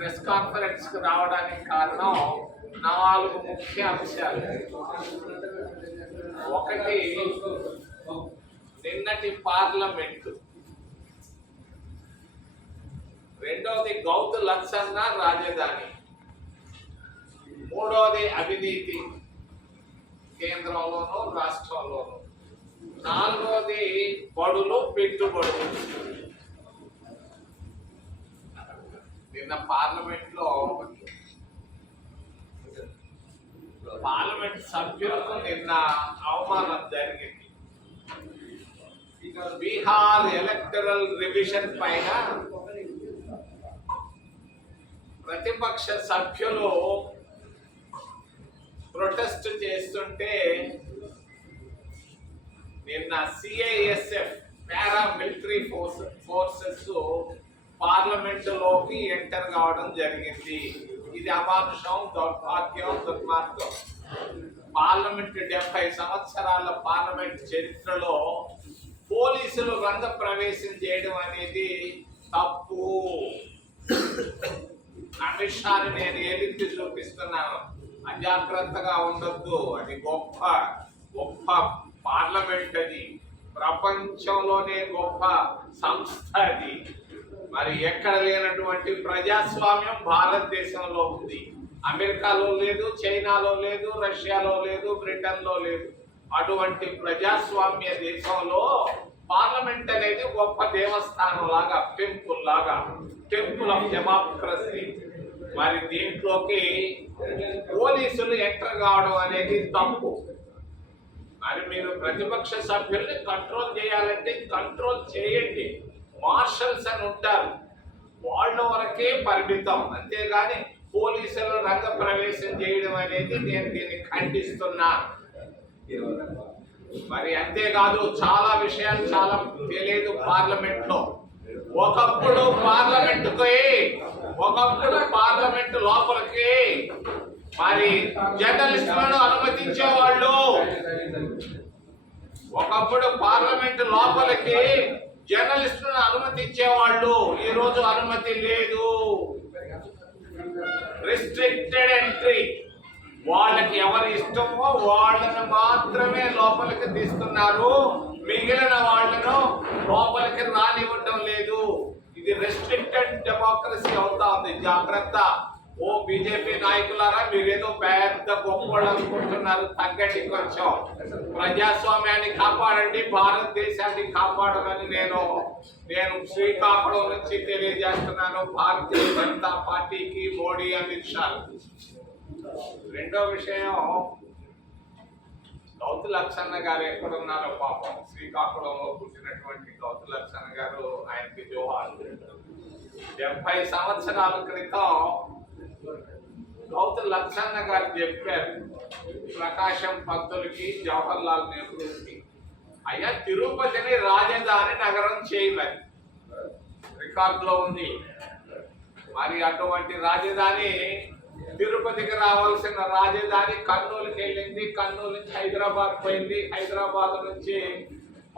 press కు రావడానికి కారణం నాలుగు ముఖ్య అంశాలు ఒకటి నిన్నటి పార్లమెంట్ రెండవది గౌత్ లక్షన్న రాజధాని మూడవది అవినీతి కేంద్రంలోను రాష్ట్రంలోనూ నాలుగవది బడులు పెట్టుబడులు నిన్న పార్లమెంట్లో పార్లమెంట్ సభ్యులకు నిన్న అవమానం జరిగింది బీహార్ ఎలక్టరల్ రివిజన్ పైన ప్రతిపక్ష సభ్యులు ప్రొటెస్ట్ చేస్తుంటే నిన్న సిఐఎస్ఎఫ్ పారామిలిటరీ ఫోర్స్ ఫోర్సెస్ లోకి ఎంటర్ కావడం జరిగింది ఇది అమానుషం దౌర్భాగ్యం దుర్మార్గం పార్లమెంట్ డెబ్బై సంవత్సరాల పార్లమెంట్ చరిత్రలో పోలీసులు రంగ ప్రవేశం చేయడం అనేది తప్పు అమిత్ షాని నేను ఏలించి చూపిస్తున్నాను అజాగ్రత్తగా ఉండొద్దు అది గొప్ప గొప్ప పార్లమెంట్ అది ప్రపంచంలోనే గొప్ప సంస్థ అది మరి ఎక్కడ లేనటువంటి ప్రజాస్వామ్యం భారతదేశంలో ఉంది అమెరికాలో లేదు చైనాలో లేదు రష్యాలో లేదు బ్రిటన్లో లేదు అటువంటి ప్రజాస్వామ్య దేశంలో పార్లమెంట్ అనేది గొప్ప దేవస్థానం లాగా టెంపుల్ లాగా టెంపుల్ ఆఫ్ డెమోక్రసీ మరి దీంట్లోకి పోలీసులు ఎంటర్ కావడం అనేది తప్పు మరి మీరు ప్రతిపక్ష సభ్యుల్ని కంట్రోల్ చేయాలంటే కంట్రోల్ చేయండి మార్షల్స్ అని ఉంటారు వాళ్ళ వరకే పరిమితం అంతేగాని పోలీసులు రంగ ప్రవేశం చేయడం అనేది నేను దీన్ని ఖండిస్తున్నా మరి అంతేకాదు చాలా విషయాలు చాలా తెలియదు పార్లమెంట్ లో ఒకప్పుడు పార్లమెంటుకి ఒకప్పుడు పార్లమెంట్ లోపలికి మరి జర్నలిస్టులను అనుమతించేవాళ్ళు ఒకప్పుడు పార్లమెంట్ లోపలికి జర్నలిస్టులను అనుమతించేవాళ్ళు ఈ రోజు అనుమతి లేదు రిస్ట్రిక్టెడ్ ఎంట్రీ వాళ్ళకి ఎవరి ఇష్టమో వాళ్ళను మాత్రమే లోపలికి తీస్తున్నారు మిగిలిన వాళ్ళను లోపలికి రానివ్వటం లేదు ఇది రెస్ట్రిక్టెడ్ డెమోక్రసీ అవుతా ఉంది జాగ్రత్త ఓ బీజేపీ నాయకులారా మీరేదో పెద్ద గొప్పవాళ్ళు అనుకుంటున్నారు తగ్గటి కొంచెం ప్రజాస్వామ్యాన్ని కాపాడండి భారతదేశాన్ని కాపాడమని నేను నేను శ్రీకాకుళం నుంచి తెలియజేస్తున్నాను భారతీయ జనతా పార్టీకి మోడీ అమిత్ షా రెండో విషయం గౌతు లక్షన్న గారు ఎక్కడున్నారో పాపం శ్రీకాకుళంలో పుట్టినటువంటి గౌతు లక్షన్న గారు ఆయనకి జోహార్ డెబ్బై సంవత్సరాల క్రితం గౌతమ్ లక్షన్న గారు చెప్పారు ప్రకాశం పంతులకి జవహర్లాల్ నెహ్రూకి అయ్యా తిరుపతిని రాజధాని నగరం చేయమని రికార్డులో ఉంది మరి అటువంటి రాజధాని తిరుపతికి రావాల్సిన రాజధాని కర్నూలుకి వెళ్ళింది కర్నూలు నుంచి హైదరాబాద్ పోయింది హైదరాబాద్ నుంచి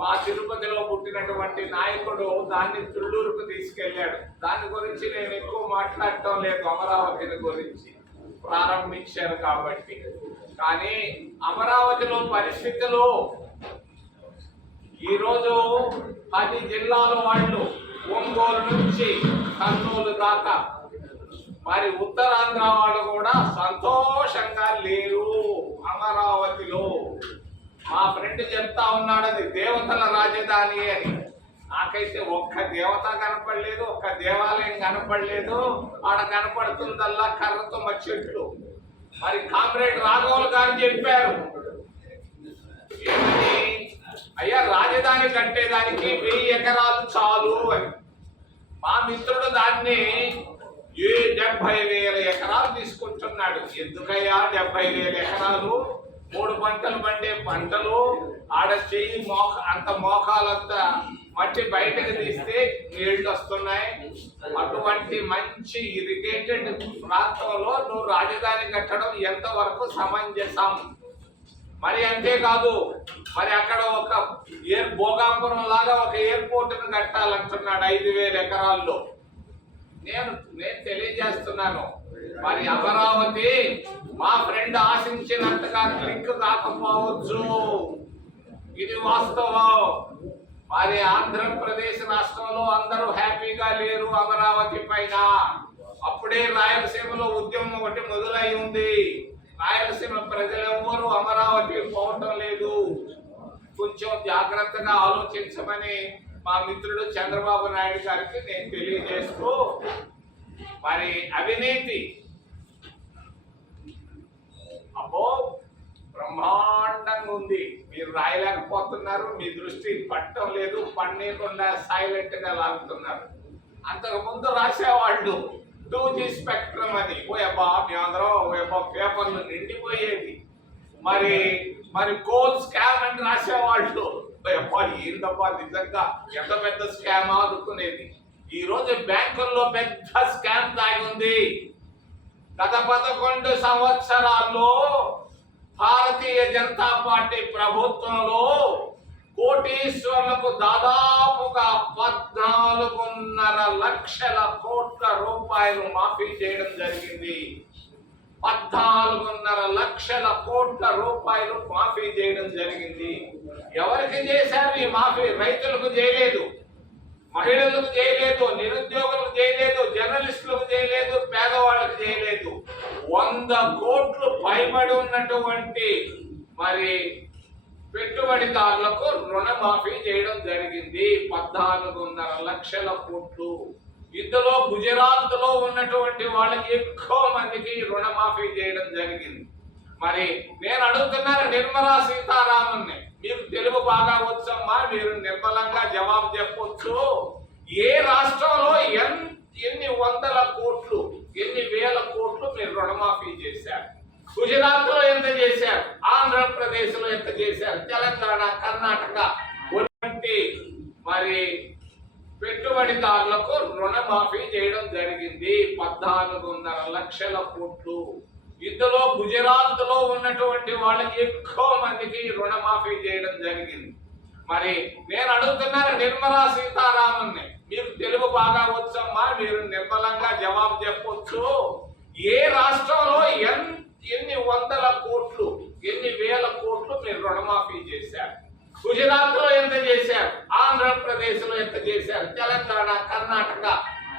మా తిరుపతిలో పుట్టినటువంటి నాయకుడు దాన్ని తుళ్ళూరుకు తీసుకెళ్లాడు దాని గురించి నేను ఎక్కువ మాట్లాడటం లేదు అమరావతిని గురించి ప్రారంభించారు కాబట్టి కానీ అమరావతిలో పరిస్థితులు ఈరోజు పది జిల్లాల వాళ్ళు ఒంగోలు నుంచి కర్నూలు దాకా మరి ఉత్తరాంధ్ర వాళ్ళు కూడా సంతోషంగా లేరు అమరావతిలో మా ఫ్రెండ్ చెప్తా ఉన్నాడు అది దేవతల రాజధాని అని నాకైతే ఒక్క దేవత కనపడలేదు ఒక్క దేవాలయం కనపడలేదు ఆడ కనపడుతుందల్లా కర్రతో చెట్లు మరి కామ్రేడ్ రాఘవులు గారు చెప్పారు అయ్యా రాజధాని కట్టేదానికి వెయ్యి ఎకరాలు చాలు అని మా మిత్రుడు దాన్ని డెబ్బై వేల ఎకరాలు తీసుకుంటున్నాడు ఎందుకయ్యా డెబ్బై వేల ఎకరాలు మూడు పంటలు పండే పంటలు ఆడ చెయ్యి మోక అంత మోకాలంతా మట్టి బయటకు తీస్తే నీళ్లు వస్తున్నాయి అటువంటి మంచి ఇరిగేటెడ్ ప్రాంతంలో నువ్వు రాజధాని కట్టడం ఎంతవరకు సమంజసం మరి అంతేకాదు మరి అక్కడ ఒక ఎయిర్ భోగాపురం లాగా ఒక ఎయిర్పోర్ట్ను కట్టాలంటున్నాడు ఐదు వేల ఎకరాల్లో నేను నేను తెలియజేస్తున్నాను మరి అమరావతి మా ఫ్రెండ్ ఆశించినంతగా క్లిక్ కాకపోవచ్చు ఇది వాస్తవం మరి ఆంధ్రప్రదేశ్ రాష్ట్రంలో అందరూ హ్యాపీగా లేరు అమరావతి పైన అప్పుడే రాయలసీమలో ఉద్యమం ఒకటి మొదలై ఉంది రాయలసీమ ప్రజలెవ్వరూ అమరావతి పోవటం లేదు కొంచెం జాగ్రత్తగా ఆలోచించమని మా మిత్రుడు చంద్రబాబు నాయుడు గారికి నేను తెలియజేస్తూ మరి అవినీతి అబ్బో బ్రహ్మాండంగా ఉంది మీరు రాయలేకపోతున్నారు మీ దృష్టి పట్టడం లేదు పన్నీయకుండా సైలెంట్గా లాగుతున్నారు అంతకుముందు రాసేవాళ్ళు టూ జీ స్పెక్ట్రమ్ అని ఓయబ్బా మీ అందరం ఓయబ్బా పేపర్లు నిండిపోయేది మరి మరి గోల్ స్కామ్ అని రాసేవాళ్ళు ఓయబ్బా ఏందబ్బా నిజంగా ఎంత పెద్ద స్కామా అనుకునేది ఈరోజు బ్యాంకుల్లో పెద్ద స్కామ్ తాగి ఉంది గత పదకొండు సంవత్సరాల్లో భారతీయ జనతా పార్టీ ప్రభుత్వంలో కోటీశ్వర్లకు దాదాపుగా పద్నాలుగున్నర లక్షల కోట్ల రూపాయలు మాఫీ చేయడం జరిగింది పద్నాలుగున్నర లక్షల కోట్ల రూపాయలు మాఫీ చేయడం జరిగింది ఎవరికి చేశారు ఈ మాఫీ రైతులకు చేయలేదు మహిళలకు చేయలేదు నిరుద్యోగులకు చేయలేదు జర్నలిస్టులకు చేయలేదు పేదవాళ్ళకు చేయలేదు వంద కోట్లు భయపడి ఉన్నటువంటి మరి పెట్టుబడిదారులకు రుణమాఫీ చేయడం జరిగింది పద్నాలుగున్నర లక్షల కోట్లు ఇందులో గుజరాత్లో ఉన్నటువంటి వాళ్ళకి ఎక్కువ మందికి రుణమాఫీ చేయడం జరిగింది మరి నేను అడుగుతున్నాను నిర్మలా సీతారామన్ని మీకు తెలుగు బాగా వచ్చమ్మా మీరు నిర్మలంగా జవాబు చెప్పొచ్చు ఏ రాష్ట్రంలో ఎన్ని వందల కోట్లు ఎన్ని వేల కోట్లు మీరు రుణమాఫీ చేశారు గుజరాత్ లో ఎంత చేశారు ఆంధ్రప్రదేశ్ లో ఎంత చేశారు తెలంగాణ కర్ణాటక వంటి మరి పెట్టుబడిదారులకు రుణమాఫీ చేయడం జరిగింది పద్నాలుగు వందల లక్షల కోట్లు ఇందులో గుజరాత్లో ఉన్నటువంటి వాళ్ళకి ఎక్కువ మందికి రుణమాఫీ చేయడం జరిగింది మరి నేను అడుగుతున్నాను నిర్మలా సీతారామన్ని మీరు తెలుగు బాగా వచ్చమ్మా మీరు నిర్మలంగా జవాబు చెప్పొచ్చు ఏ రాష్ట్రంలో ఎన్ని వందల కోట్లు ఎన్ని వేల కోట్లు మీరు రుణమాఫీ చేశారు గుజరాత్ లో ఎంత చేశారు ఆంధ్రప్రదేశ్ లో ఎంత చేశారు తెలంగాణ కర్ణాటక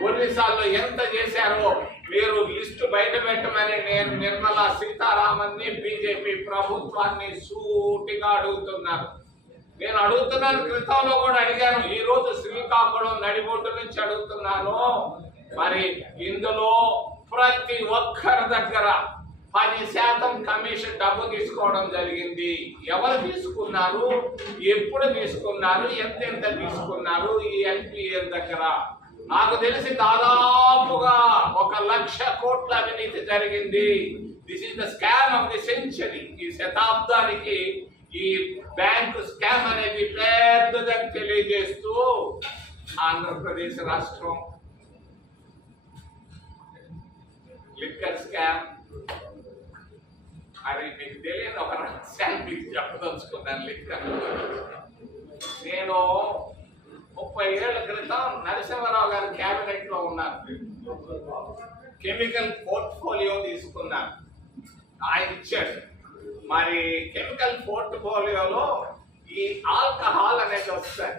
కొన్నిసార్లు ఎంత చేశారో మీరు లిస్టు బయట పెట్టమని నేను నిర్మలా సీతారామన్ని బీజేపీ ప్రభుత్వాన్ని సూటిగా అడుగుతున్నాను నేను అడుగుతున్నాను క్రితంలో కూడా అడిగాను ఈ రోజు శ్రీకాకుళం నడిబొట్టు నుంచి అడుగుతున్నాను మరి ఇందులో ప్రతి ఒక్కరి దగ్గర పది శాతం కమిషన్ డబ్బు తీసుకోవడం జరిగింది ఎవరు తీసుకున్నారు ఎప్పుడు తీసుకున్నారు ఎంతెంత తీసుకున్నారు ఈ ఎన్పిఎల్ దగ్గర నాకు తెలిసి దాదాపుగా ఒక లక్ష కోట్ల అవినీతి జరిగింది this is the scam of the century ఈ శతాబ్దానికి ఈ బ్యాంకు స్కామ్ అనేది పెద్దదని తెలియజేస్తూ ఆంధ్రప్రదేశ్ రాష్ట్రం లిక్కర్ స్కామ్ అది మీకు తెలియదు ఒక రహస్యాన్ని మీకు చెప్పదలుచుకున్నాను లిక్కర్ నేను ముప్పై ఏళ్ల క్రితం నరసింహరావు గారు క్యాబినెట్ లో ఉన్నారు కెమికల్ పోర్ట్ఫోలియో తీసుకున్నారు ఆయన ఇచ్చాడు మరి కెమికల్ పోర్ట్ఫోలియోలో ఈ ఆల్కహాల్ అనేది వస్తాయి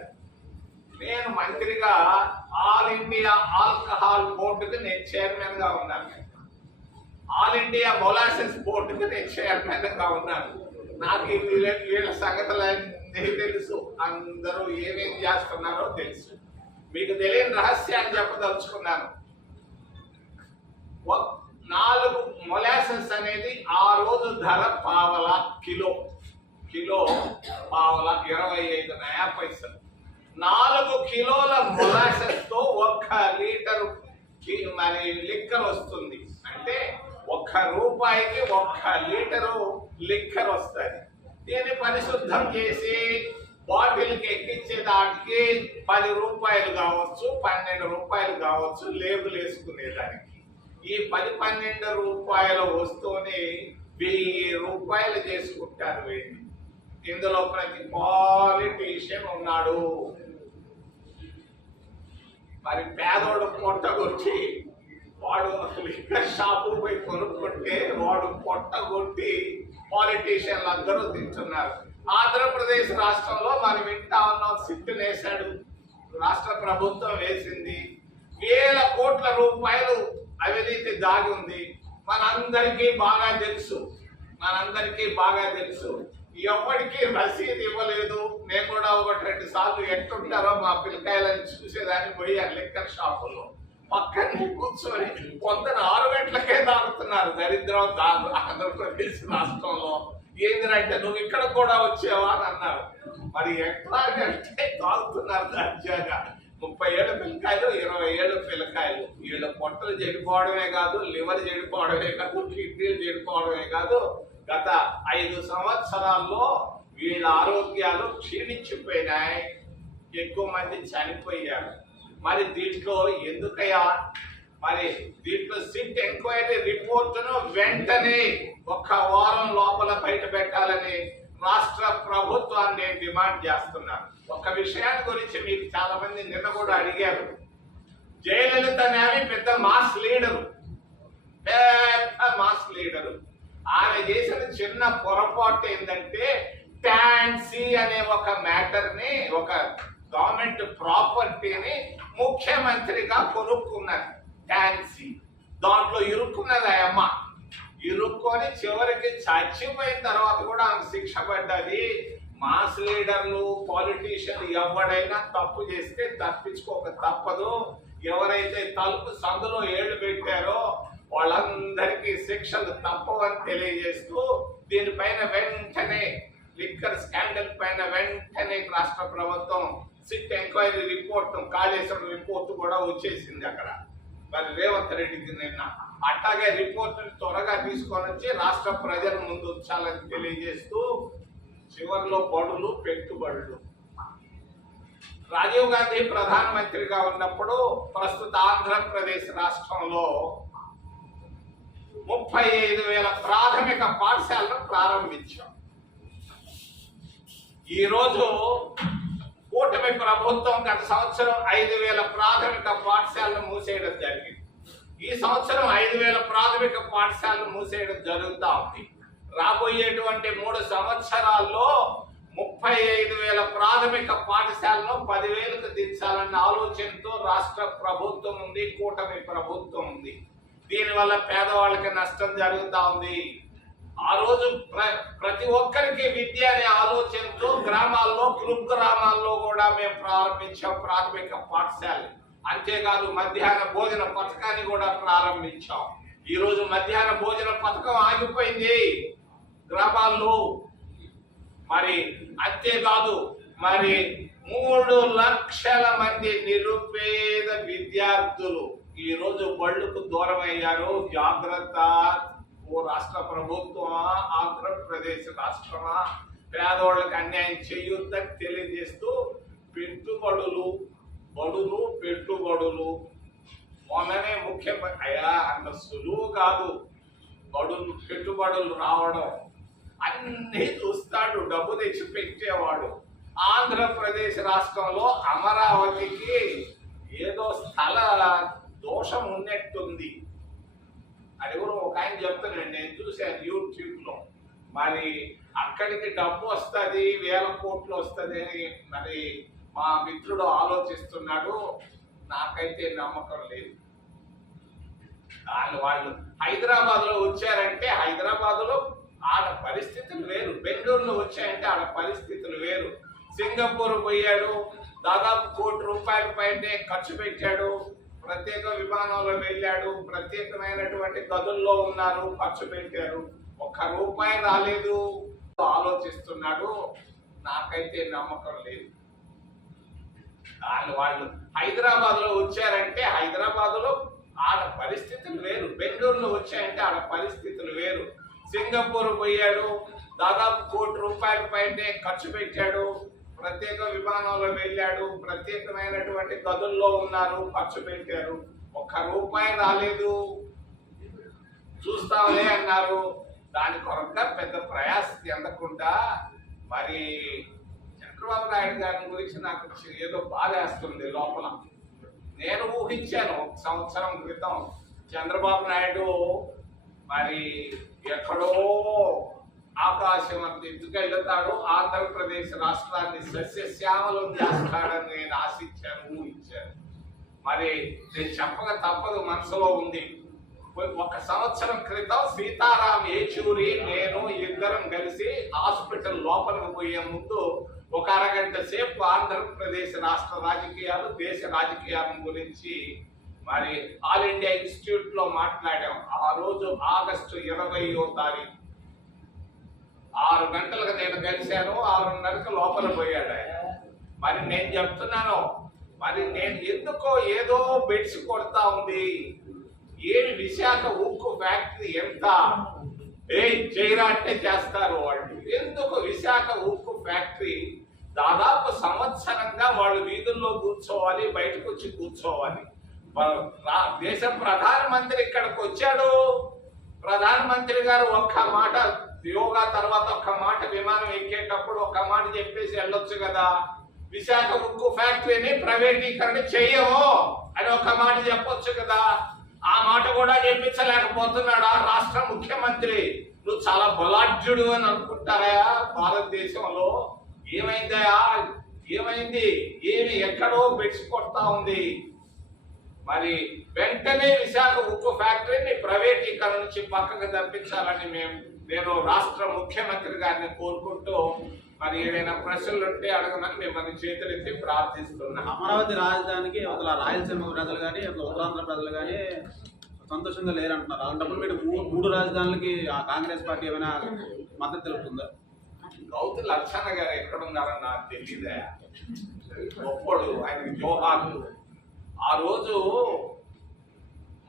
నేను మంత్రిగా ఆల్ ఇండియా ఆల్కహాల్ బోర్డుకి నేను చైర్మన్ గా ఉన్నాను ఆల్ ఇండియా మొలాసిస్ బోర్డుకి నేను చైర్మన్ గా ఉన్నాను నాకు వీళ్ళ వీళ్ళ సంగతులన్నీ నీకు తెలుసు అందరూ ఏమేం చేస్తున్నారో తెలుసు మీకు తెలియని రహస్యాన్ని చెప్పదలుచుకున్నాను నాలుగు మొలాసెస్ అనేది ఆ రోజు ధర పావల కిలో కిలో పావల ఇరవై ఐదు నయా పైసలు నాలుగు కిలోల మొలాసెస్తో ఒక్క లీటరు మరి లిక్కర్ వస్తుంది అంటే ఒక్క రూపాయికి ఒక్క లీటరు లిక్కర్ వస్తుంది దీన్ని పరిశుద్ధం చేసి బాటిల్కి ఎక్కించే దానికి పది రూపాయలు కావచ్చు పన్నెండు రూపాయలు కావచ్చు లేబుల్ వేసుకునేదానికి ఈ పది పన్నెండు రూపాయల వస్తువుని వెయ్యి రూపాయలు చేసుకుంటారు వీళ్ళు ఇందులో ప్రతి పాలిటీషియన్ ఉన్నాడు మరి పేదోడు పొట్టగొచ్చి వాడు లిక్కర్ షాపు పోయి కొనుక్కుంటే వాడు పొట్టగొట్టి పాలిటీషియన్లు అందరూ తింటున్నారు ఆంధ్రప్రదేశ్ రాష్ట్రంలో మనం వింట ఉన్నాం సిట్ వేశాడు రాష్ట్ర ప్రభుత్వం వేసింది వేల కోట్ల రూపాయలు అవినీతి దాగి ఉంది మనందరికీ బాగా తెలుసు మనందరికీ బాగా తెలుసు ఎవరికి రసీదు ఇవ్వలేదు నేను కూడా ఒకటి రెండు సార్లు ఎట్టుంటారో మా పిల్లకాయలని చూసేదాన్ని పోయి ఆ లెక్కర్ షాపులో పక్కనే కూర్చొని పొద్దున ఆరు గంటలకే దారుతున్నారు దరిద్రం దారు ఆంధ్రప్రదేశ్ రాష్ట్రంలో ఏందినంటే నువ్వు ఇక్కడ కూడా వచ్చావా అని అన్నారు మరి ఎట్లాగంటే దారుతున్నారు దర్జాగా ముప్పై ఏళ్ళ పిల్లకాయలు ఇరవై ఏళ్ళ పిల్లకాయలు వీళ్ళ పొట్టలు చెడిపోవడమే కాదు లివర్ చెడిపోవడమే కాదు కిడ్నీలు చెడిపోవడమే కాదు గత ఐదు సంవత్సరాల్లో వీళ్ళ ఆరోగ్యాలు క్షీణించిపోయినాయి ఎక్కువ మంది చనిపోయారు మరి దీంట్లో ఎందుకయ్యా మరి దీంట్లో సిట్ ఎంక్వైరీ రిపోర్ట్ను వెంటనే ఒక్క వారం లోపల బయట పెట్టాలని రాష్ట్ర ప్రభుత్వాన్ని నేను డిమాండ్ చేస్తున్నాను ఒక విషయాన్ని గురించి మీకు చాలా మంది నిన్న కూడా అడిగారు జయలలిత నేమి పెద్ద మాస్ లీడరు పెద్ద మాస్ లీడరు ఆమె చేసిన చిన్న పొరపాటు ఏంటంటే ట్యాన్సీ అనే ఒక మ్యాటర్ని ఒక గవర్నమెంట్ ప్రాపర్టీని ముఖ్యమంత్రిగా కొనుక్కున్నది ట్యాక్సీ దాంట్లో ఇరుక్కున్నది అమ్మ ఇరుక్కొని చివరికి చచ్చిపోయిన తర్వాత కూడా ఆమె శిక్ష పడ్డది మాస్ లీడర్లు పాలిటీషియన్ ఎవడైనా తప్పు చేస్తే తప్పించుకోక తప్పదు ఎవరైతే తలుపు సందులో ఏళ్ళు పెట్టారో వాళ్ళందరికీ శిక్షలు తప్పవని తెలియజేస్తూ దీనిపైన వెంటనే లిక్కర్ స్కాండల్ పైన వెంటనే రాష్ట్ర ప్రభుత్వం SIT enquiry report Kaleshwaram report కూడా వచ్చేసింది అక్కడ మరి రేవంత్ రెడ్డికి నిన్న అట్లాగే రిపోర్ట్ని త్వరగా తీసుకొని వచ్చి రాష్ట్ర ప్రజల ముందు ఉంచాలని తెలియజేస్తూ చివరిలో బడులు పెట్టుబడులు రాజీవ్ గాంధీ ప్రధానమంత్రిగా ఉన్నప్పుడు ప్రస్తుత ఆంధ్రప్రదేశ్ రాష్ట్రంలో ముప్పై ఐదు వేల ప్రాథమిక పాఠశాలను ప్రారంభించాం ఈరోజు కూటమి ప్రభుత్వం గత సంవత్సరం ఐదు వేల ప్రాథమిక పాఠశాలను మూసేయడం జరిగింది ఈ సంవత్సరం ఐదు వేల ప్రాథమిక పాఠశాలను మూసేయడం జరుగుతూ ఉంది రాబోయేటువంటి మూడు సంవత్సరాల్లో ముప్పై ఐదు వేల ప్రాథమిక పాఠశాలను పదివేలకు దించాలన్న ఆలోచనతో రాష్ట్ర ప్రభుత్వం ఉంది కూటమి ప్రభుత్వం ఉంది దీనివల్ల పేదవాళ్ళకి నష్టం జరుగుతూ ఉంది ఆ రోజు ప్రతి ఒక్కరికి విద్య అనే ఆలోచనతో గ్రామాల్లో గ్రామాల్లో కూడా మేము ప్రారంభించాం ప్రాథమిక పాఠశాల అంతేకాదు మధ్యాహ్న భోజన పథకాన్ని కూడా ప్రారంభించాం ఈ రోజు మధ్యాహ్న భోజన పథకం ఆగిపోయింది గ్రామాల్లో మరి అంతేకాదు మరి మూడు లక్షల మంది నిరుపేద విద్యార్థులు ఈరోజు బళ్ళుకు దూరం అయ్యారు జాగ్రత్త ఓ రాష్ట్ర ప్రభుత్వమా ఆంధ్రప్రదేశ్ రాష్ట్రమా పేదవాళ్ళకి అన్యాయం చేయొద్దని తెలియజేస్తూ పెట్టుబడులు బడులు పెట్టుబడులు మొన్ననే ముఖ్యమంత్రి అయ్యా అంత సులువు కాదు బడులు పెట్టుబడులు రావడం అన్నీ చూస్తాడు డబ్బు తెచ్చి పెట్టేవాడు ఆంధ్రప్రదేశ్ రాష్ట్రంలో అమరావతికి ఏదో స్థల దోషం ఉన్నట్టుంది అది కూడా ఒక ఆయన చెప్తున్నాను నేను చూశాను లో మరి అక్కడికి డబ్బు వస్తుంది వేల కోట్లు వస్తుంది అని మరి మా మిత్రుడు ఆలోచిస్తున్నాడు నాకైతే నమ్మకం లేదు వాళ్ళు వాళ్ళు హైదరాబాద్లో వచ్చారంటే హైదరాబాద్లో ఆడ పరిస్థితులు వేరు బెంగళూరులో వచ్చాయంటే ఆడ పరిస్థితులు వేరు సింగపూర్ పోయాడు దాదాపు కోటి రూపాయల పైనే ఖర్చు పెట్టాడు ప్రత్యేక విమానంలో వెళ్ళాడు ప్రత్యేకమైనటువంటి గదుల్లో ఉన్నారు ఖర్చు పెట్టారు ఒక్క రూపాయి రాలేదు ఆలోచిస్తున్నాడు నాకైతే నమ్మకం లేదు వాళ్ళు వాళ్ళు హైదరాబాద్లో వచ్చారంటే లో ఆడ పరిస్థితులు వేరు బెంగళూరులో వచ్చాయంటే ఆడ పరిస్థితులు వేరు సింగపూర్ పోయాడు దాదాపు కోటి రూపాయల పైనే ఖర్చు పెట్టాడు ప్రత్యేక విమానంలో వెళ్ళాడు ప్రత్యేకమైనటువంటి గదుల్లో ఉన్నారు ఖర్చు పెట్టారు ఒక్క రూపాయి రాలేదు చూస్తామే అన్నారు దాని కొరక పెద్ద ప్రయాస చెందకుండా మరి చంద్రబాబు నాయుడు గారి గురించి నాకు ఏదో బాధేస్తుంది లోపల నేను ఊహించాను సంవత్సరం క్రితం చంద్రబాబు నాయుడు మరి ఎక్కడో ఆకాశం ఎందుకు వెళ్తాడు ఆంధ్రప్రదేశ్ రాష్ట్రాన్ని సస్యశ్యామలు చేస్తాడని నేను ఆశించాను ఊహించాను మరి నేను చెప్పక తప్పదు మనసులో ఉంది ఒక సంవత్సరం క్రితం సీతారాం ఏచూరి నేను ఇద్దరం కలిసి హాస్పిటల్ లోపలికి పోయే ముందు ఒక అరగంట సేపు ఆంధ్రప్రదేశ్ రాష్ట్ర రాజకీయాలు దేశ రాజకీయాల గురించి మరి ఆల్ ఇండియా ఇన్స్టిట్యూట్లో మాట్లాడాం ఆ రోజు ఆగస్టు ఇరవయో తారీఖు ఆరు గంటలకు నేను కలిశాను ఆరున్నరకు లోపల పోయాడు మరి నేను చెప్తున్నాను మరి నేను ఎందుకో ఏదో బెడ్స్ కొడతా ఉంది ఏమి విశాఖ ఉక్కు ఫ్యాక్టరీ ఎంత ఏ చేయరా అంటే చేస్తారు వాళ్ళు ఎందుకు విశాఖ ఉక్కు ఫ్యాక్టరీ దాదాపు సంవత్సరంగా వాళ్ళు వీధుల్లో కూర్చోవాలి బయటకు వచ్చి కూర్చోవాలి దేశ ప్రధానమంత్రి ఇక్కడికి వచ్చాడు ప్రధానమంత్రి గారు ఒక్క మాట యోగా తర్వాత ఒక్క మాట విమానం ఎక్కేటప్పుడు ఒక్క మాట చెప్పేసి వెళ్ళొచ్చు కదా విశాఖ ఉక్కు ఫ్యాక్టరీని ప్రైవేటీకరణ చేయవు అని ఒక మాట చెప్పొచ్చు కదా ఆ మాట కూడా ఆ రాష్ట్ర ముఖ్యమంత్రి నువ్వు చాలా బలాఢ్యుడు అని అనుకుంటారా భారతదేశంలో ఏమైందయా ఏమైంది ఏమి ఎక్కడో పెట్టుకొడతా ఉంది మరి వెంటనే విశాఖ ఉక్కు ఫ్యాక్టరీని ప్రైవేటీకరణ నుంచి పక్కకు తప్పించాలని మేము నేను రాష్ట్ర ముఖ్యమంత్రి గారిని కోరుకుంటూ మరి ఏదైనా ప్రశ్నలు ఉంటే అడగమని మిమ్మల్ని చేతులెత్తి ప్రార్థిస్తున్నా అమరావతి రాజధానికి అసలు రాయలసీమ ప్రజలు కానీ అసలు ఉత్తరాంధ్ర ప్రజలు కానీ సంతోషంగా లేరంటున్నారు అలాంటప్పుడు మీరు మూడు రాజధానులకి ఆ కాంగ్రెస్ పార్టీ ఏమైనా మద్దతు తెలుపుతుందా గౌతు లక్షణ గారు ఎక్కడున్నారని నాకు తెలియదే గొప్పడు ఆయనకి జోహార్లు ఆ రోజు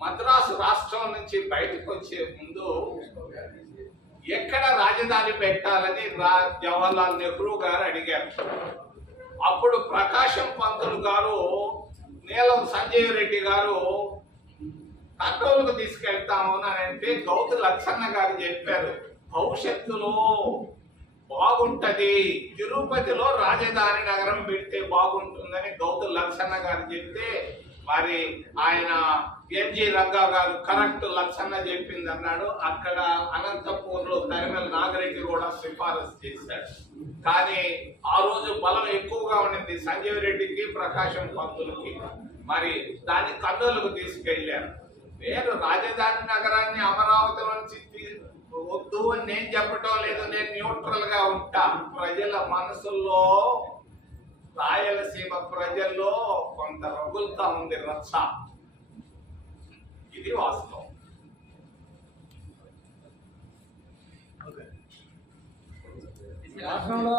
మద్రాసు రాష్ట్రం నుంచి బయటకు వచ్చే ముందు ఎక్కడ రాజధాని పెట్టాలని జవహర్లాల్ నెహ్రూ గారు అడిగారు అప్పుడు ప్రకాశం పంతులు గారు నీలం సంజయ్ రెడ్డి గారు తక్కువకు తీసుకెళ్తాము అని అంటే గౌతు లక్షన్న గారు చెప్పారు భవిష్యత్తులో బాగుంటది తిరుపతిలో రాజధాని నగరం పెడితే బాగుంటుందని గౌతు లక్షన్న గారు చెప్తే మరి ఆయన ఎంజి రంగా గారు కరెక్ట్ లక్షణ చెప్పింది అన్నాడు అక్కడ అనంతపూర్లో తరిమల నాగరెడ్డి కూడా సిఫారసు చేశాడు కానీ ఆ రోజు బలం ఎక్కువగా ఉండింది సంజీవ్ రెడ్డికి ప్రకాశం పంతులకి మరి దాన్ని కన్నులకు తీసుకెళ్లారు నేను రాజధాని నగరాన్ని అమరావతి నుంచి వద్దు అని నేను చెప్పటం లేదు నేను న్యూట్రల్ గా ఉంటా ప్రజల మనసుల్లో రాయలసీమ ప్రజల్లో కొంత రగులుతా ఉంది రచ్చ ఇది వాస్తవం రాష్ట్రంలో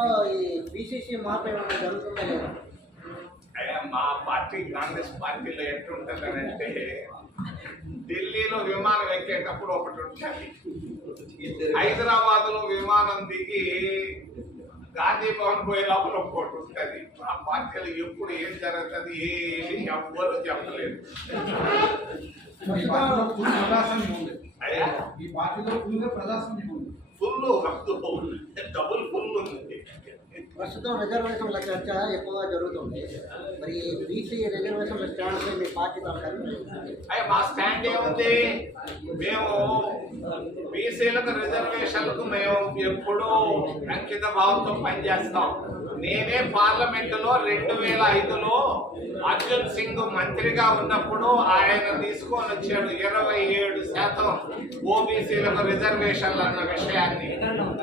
మా పార్టీ కాంగ్రెస్ పార్టీలో ఎట్లుంటుందని అంటే ఢిల్లీలో విమానం ఎక్కేటప్పుడు ఒకటి ఉంటుంది హైదరాబాద్ లో విమానం దిగి గాంధీ భవన్ పోయే లోపల ఒకటి ఉంటుంది మా పార్టీలో ఎప్పుడు ఏం జరుగుతుంది ఏ ఎవరు చెప్పలేదు ప్రజాస్వామ్యం ఉంది ఈ పార్టీలో ఫుల్గా ప్రజాస్వామ్యం ఉంది ఫుల్ డబుల్ ఫుల్ ఉంది ప్రస్తుతం రిజర్వేషన్ల చర్చ ఎక్కువగా జరుగుతుంది మరి బీసీ రిజర్వేషన్ల స్టాండ్ పై మీ పార్టీ అయ్యా మా స్టాండ్ ఏముంది మేము బీసీలకు రిజర్వేషన్లకు మేము ఎప్పుడూ అంకిత భావంతో పనిచేస్తాం నేనే పార్లమెంటులో రెండు వేల ఐదులో అర్జున్ సింగ్ మంత్రిగా ఉన్నప్పుడు ఆయన తీసుకొని వచ్చాడు ఇరవై ఏడు శాతం ఓబీసీలకు రిజర్వేషన్లు అన్న విషయాన్ని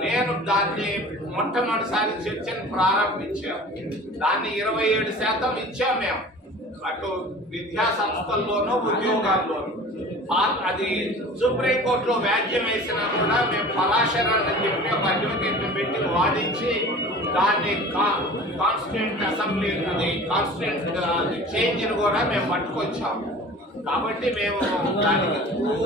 నేను దాన్ని మొట్టమొదటిసారి చర్చ పెన్షన్ ప్రారంభించాం దాన్ని ఇరవై ఏడు శాతం ఇచ్చాం మేము అటు విద్యా సంస్థల్లోనూ ఉద్యోగాల్లోనూ అది సుప్రీంకోర్టులో వ్యాజ్యం వేసినా కూడా మేము పరాశరాన్ని చెప్పి ఒక అడ్వకేట్ని పెట్టి వాదించి దాన్ని కాన్స్టిట్యూంట్ అసెంబ్లీ అది కాన్స్టిట్యూంట్ చేంజ్ని కూడా మేము పట్టుకొచ్చాము కాబట్టి మేము దానికి